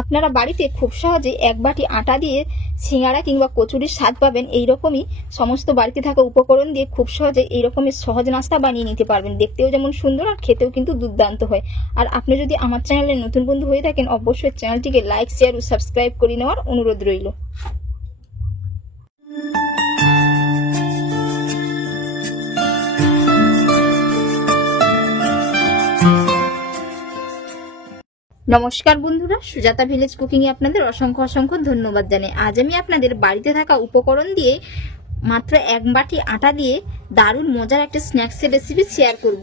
আপনারা বাড়িতে খুব সহজে এক বাটি আটা দিয়ে সিঙ্গারা কিংবা কচুরির স্বাদ পাবেন। এইরকমই সমস্ত বাড়িতে থাকা উপকরণ দিয়ে খুব সহজে এই রকমের সহজ নাস্তা বানিয়ে নিতে পারবেন। দেখতেও যেমন সুন্দর আর খেতেও কিন্তু দুর্দান্ত হয়। আর আপনি যদি আমার চ্যানেলের নতুন বন্ধু হয়ে থাকেন, অবশ্যই চ্যানেলটিকে লাইক, শেয়ার ও সাবস্ক্রাইব করে নেওয়ার অনুরোধ রইল। নমস্কার বন্ধুরা, সুজাতা ভিলেজ কুকিং এ আপনাদের অসংখ্য অসংখ্য ধন্যবাদ জানাই। আজ আমি আপনাদের বাড়িতে থাকা উপকরণ দিয়ে মাত্র এক বাটি আটা দিয়ে দারুণ মজার একটা স্ন্যাক্সের রেসিপি শেয়ার করব।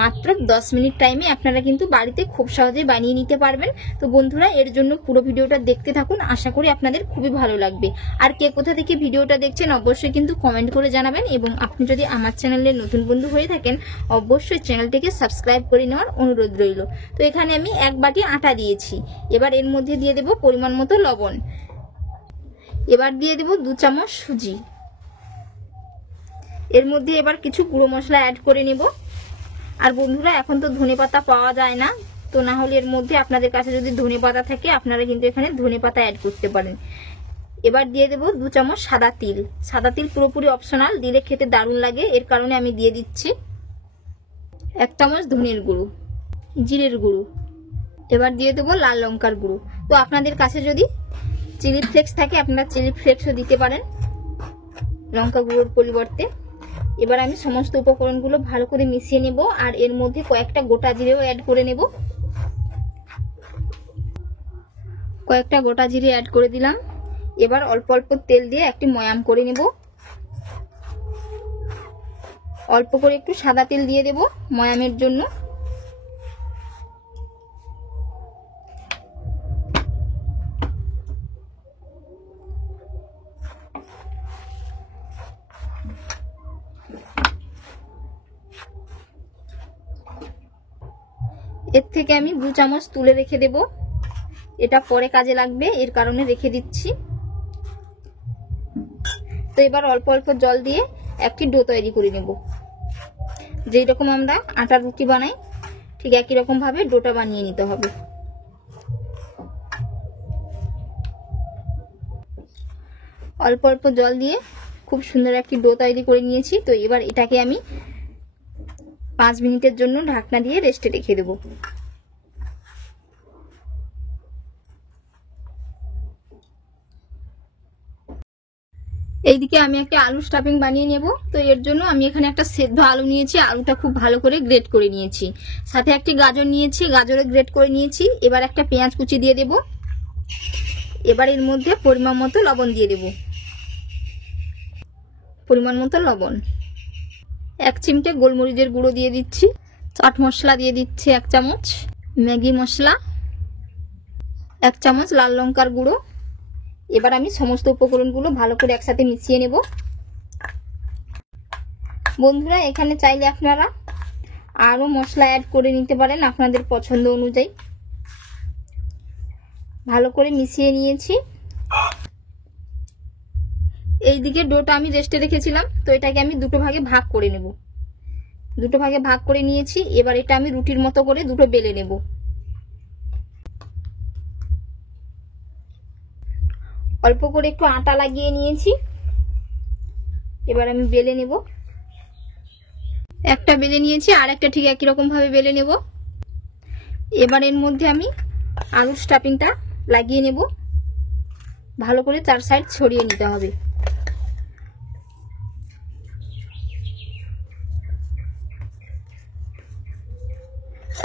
মাত্র 10 মিনিট টাইমে আপনারা কিন্তু বাড়িতে খুব সহজেই বানিয়ে নিতে পারবেন। তো বন্ধুরা, এর জন্য পুরো ভিডিওটা দেখতে থাকুন, আশা করি আপনাদের খুবই ভালো লাগবে। আর কে কোথা থেকে ভিডিওটা দেখছেন অবশ্যই কিন্তু কমেন্ট করে জানাবেন, এবং আপনি যদি আমার চ্যানেলের নতুন বন্ধু হয়ে থাকেন অবশ্যই চ্যানেলটিকে সাবস্ক্রাইব করে নেওয়ার অনুরোধ রইল। তো এখানে আমি এক বাটি আটা দিয়েছি। এবার এর মধ্যে দিয়ে দেব পরিমাণ মতো লবণ। এবার দিয়ে দেব 2 চামচ সুজি। এর মধ্যে এবার কিছু গুঁড়ো মশলা অ্যাড করে নেব। আর বন্ধুরা, এখন তো ধনেপাতা পাওয়া যায় না, তো না হলে এর মধ্যে আপনাদের কাছে যদি ধনেপাতা থাকে আপনারা কিন্তু এখানে ধনেপাতা অ্যাড করতে পারেন। এবার দিয়ে দেব 2 চামচ সাদা তিল। সাদা তিল পুরোপুরি অপশনাল, দিলে খেতে দারুণ লাগে, এর কারণে আমি দিয়ে দিচ্ছি। 1 চামচ ধনের গুঁড়ো, জিরের গুঁড়ো। এবার দিয়ে দেবো লাল লঙ্কার গুঁড়ো। তো আপনাদের কাছে যদি চিলি ফ্লেক্স থাকে আপনারা চিলি ফ্লেক্সও দিতে পারেন লঙ্কা গুঁড়োর পরিবর্তে। এবার আমি সমস্ত উপকরণগুলো ভালো করে মিশিয়ে নেব, আর এর মধ্যে কয়েকটা গোটা জিরেও অ্যাড করে নেব। কয়েকটা গোটা জিরে অ্যাড করে দিলাম। এবার অল্প অল্প তেল দিয়ে একটি ময়াম করে নেব। অল্প করে একটু সাদা তেল দিয়ে দেব ময়ামের জন্য। এর থেকে আমি 2 চামচ তুলে রেখে দেব, এটা পরে কাজে লাগবে, এর কারণে রেখে দিচ্ছি। তো এবার অল্প অল্প জল দিয়ে একটি ডো তৈরি করে নেব। যেই রকম আমরা আটার রুটি বানাই ঠিক একই রকম ভাবে ডোটা বানিয়ে নিতে হবে। অল্প অল্প জল দিয়ে খুব সুন্দর একটি ডো তৈরি করে নিয়েছি। তো এবার এটাকে আমি 5 মিনিটের জন্য ঢাকনা দিয়ে রেস্টে রেখে দেব। এইদিকে আমি একটা আলু স্টাফিং বানিয়ে নেব। তো এর জন্য আমি এখানে একটা সেদ্ধ আলু নিয়েছি, আলুটা খুব ভালো করে গ্রেট করে নিয়েছি। সাথে একটি গাজর নিয়েছি, গাজরে গ্রেট করে নিয়েছি। এবার একটা পেঁয়াজ কুচি দিয়ে দেব। এবার এর মধ্যে পরিমাণ মতো লবণ দিয়ে দেব। পরিমাণ মতো লবণ, 1 চিমটে গোলমরিচের গুঁড়ো দিয়ে দিচ্ছি। চাট মশলা দিয়ে দিচ্ছি 1 চামচ, ম্যাগি মশলা 1 চামচ, লাল লঙ্কার গুঁড়ো। এবার আমি সমস্ত উপকরণগুলো ভালো করে একসাথে মিশিয়ে নেব। বন্ধুরা, এখানে চাইলে আপনারা আরো মশলা অ্যাড করে নিতে পারেন আপনাদের পছন্দ অনুযায়ী। ভালো করে মিশিয়ে নিয়েছি। এইদিকে ডোটা আমি রেস্টে রেখেছিলাম, তো এটাকে আমি দুটো ভাগে ভাগ করে নেব। দুটো ভাগে ভাগ করে নিয়েছি। এবার এটা আমি রুটির মতো করে দুটো বেলে নেব। অল্প করে একটু আটা লাগিয়ে নিয়েছি। এবার আমি বেলে নেব। একটা বেলে নিয়েছি, আর একটা ঠিক একই রকম ভাবে বেলে নেব। এবার এর মধ্যে আমি আলুর স্টাফিংটা লাগিয়ে নেব। ভালো করে 4 সাইড ছড়িয়ে নিতে হবে।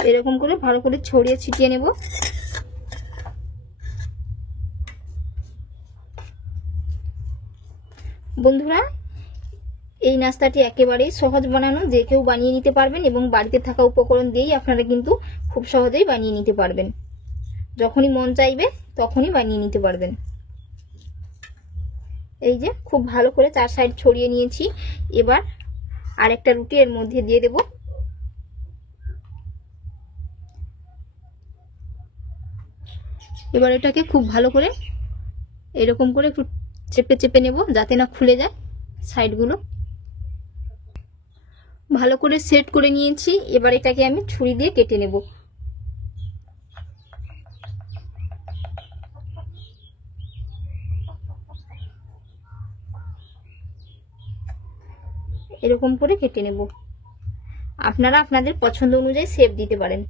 এরকম করে ভালো করে ছড়িয়ে ছিটিয়ে নেব। বন্ধুরা, এই নাস্তাটি একেবারেই সহজ বানানো, যে কেউ বানিয়ে নিতে পারবেন, এবং বাড়িতে থাকা উপকরণ দিয়েই আপনারা কিন্তু খুব সহজেই বানিয়ে নিতে পারবেন। যখনই মন চাইবে তখনই বানিয়ে নিতে পারবেন। এই যে খুব ভালো করে 4 সাইড ছড়িয়ে নিয়েছি। এবার আরেকটা রুটি এর মধ্যে দিয়ে দেব। এবার এটাকে খুব ভালো করে এরকম করে একটু চেপে চেপে নেব, যাতে না খুলে যায় সাইডগুলো। ভালো করে সেট করে নিয়েছি। এবার এটাকে আমি ছুরি দিয়ে কেটে নেব। এরকম করে কেটে নেব। আপনারা আপনাদের পছন্দ অনুযায়ী শেপ দিতে পারেন।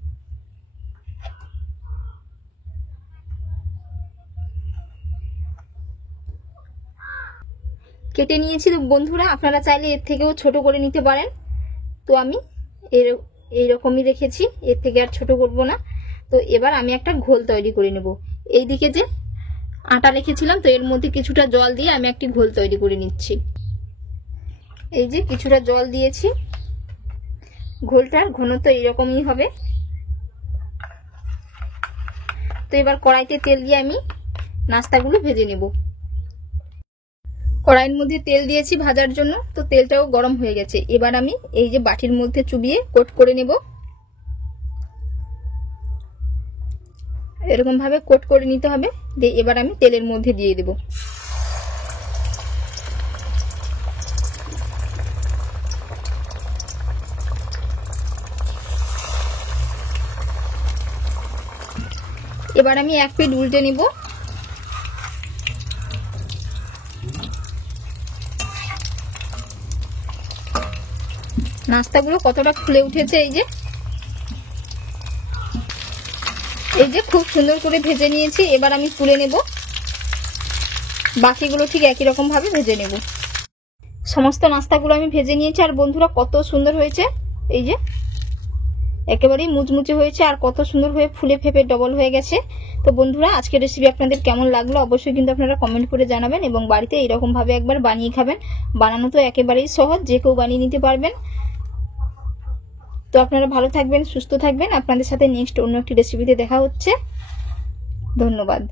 কেটে নিয়েছি তো বন্ধুরা, আপনারা চাইলে এর থেকেও ছোট করে নিতে পারেন। তো আমি এইরকমই রেখেছি, এর থেকে আর ছোট করব না। তো এবার আমি একটা ঘোল তৈরি করে নেব। এইদিকে যে আটা রেখেছিলাম, তো এর মধ্যে কিছুটা জল দিয়ে আমি একটি ঘোল তৈরি করে নিচ্ছি। এই যে কিছুটা জল দিয়েছি, ঘোলটার ঘনত্ব এইরকমই হবে। তো এবার কড়াইতে তেল দিয়ে আমি নাস্তাগুলো ভেজে নেব। কড়াইয়ের মধ্যে তেল দিয়েছি ভাজার জন্য, তো তেলটাও গরম হয়ে গেছে। এবার আমি এই যে বাটির মধ্যে চুবিয়ে কোট করে নেব। এরকম ভাবে কোট করে নিতে হবে। দিয়ে এবার আমি তেলের মধ্যে দিয়ে দেব। এবার আমি এক পিঠ উল্টে নেব। নাস্তাগুলো কতটা ফুলে উঠেছে, এই যে খুব সুন্দর করে ভেজে নিয়েছি। এবার আমি তুলে নেব। বাকিগুলো ঠিক একই রকম ভাবে ভেজে নেব। সমস্ত নাস্তাগুলো আমি ভেজে নিয়েছি। আর বন্ধুরা কত সুন্দর হয়েছে, এই যে একেবারেই মুচমুচে হয়েছে আর কত সুন্দর হয়ে ফুলে ফেপে ডবল হয়ে গেছে। তো বন্ধুরা আজকের রেসিপি আপনাদের কেমন লাগলো অবশ্যই কিন্তু আপনারা কমেন্ট করে জানাবেন, এবং বাড়িতে এইরকম ভাবে একবার বানিয়ে খাবেন। বানানো তো একেবারেই সহজ, যে কেউ বানিয়ে নিতে পারবেন। তো আপনারা ভালো থাকবেন, সুস্থ থাকবেন। আপনাদের সাথে নেক্সট অন্য একটি রেসিপিতে দেখা হচ্ছে। ধন্যবাদ।